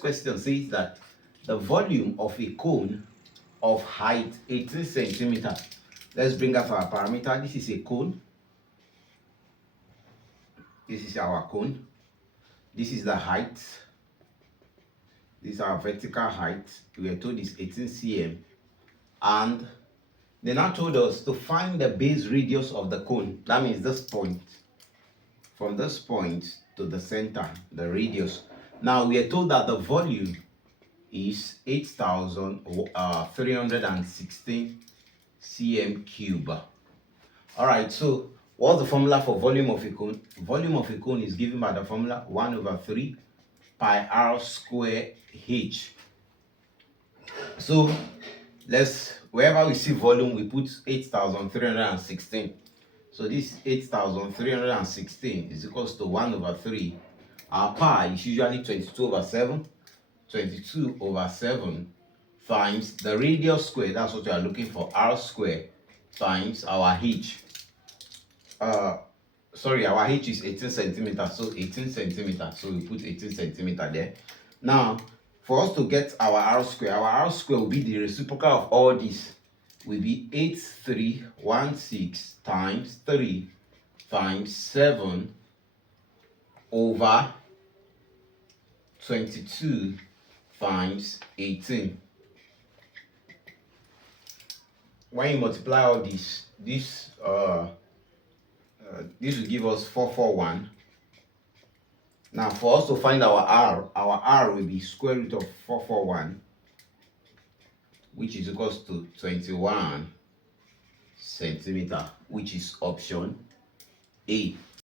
first question says that the volume of a cone of height 18 centimeter. Let's bring up our parameter. This is a cone. This is our cone. This is the height. This is our vertical height. We are told it's 18 cm. And they now told us to find the base radius of the cone. That means this point. From this point to the center, the radius. Now we are told that the volume is 8,316 cm cube. All right, so what's the formula for volume of a cone? Volume of a cone is given by the formula 1/3 pi r square h. So wherever we see volume, we put 8,316. So this 8,316 is equals to 1/3. Our pi is usually 22/7. 22/7 times the radius square, that's what we are looking for, r square, times our h. Our h is 18 centimeters, so 18 centimeters. So we put 18 centimeters there. Now, for us to get our r square will be the reciprocal of all this. Will be 8316 times 3 times 7 over 22 times 18. When you multiply all this will give us 441. Now for us to find our r will be square root of 441, which is equals to 21 centimeter, which is option A.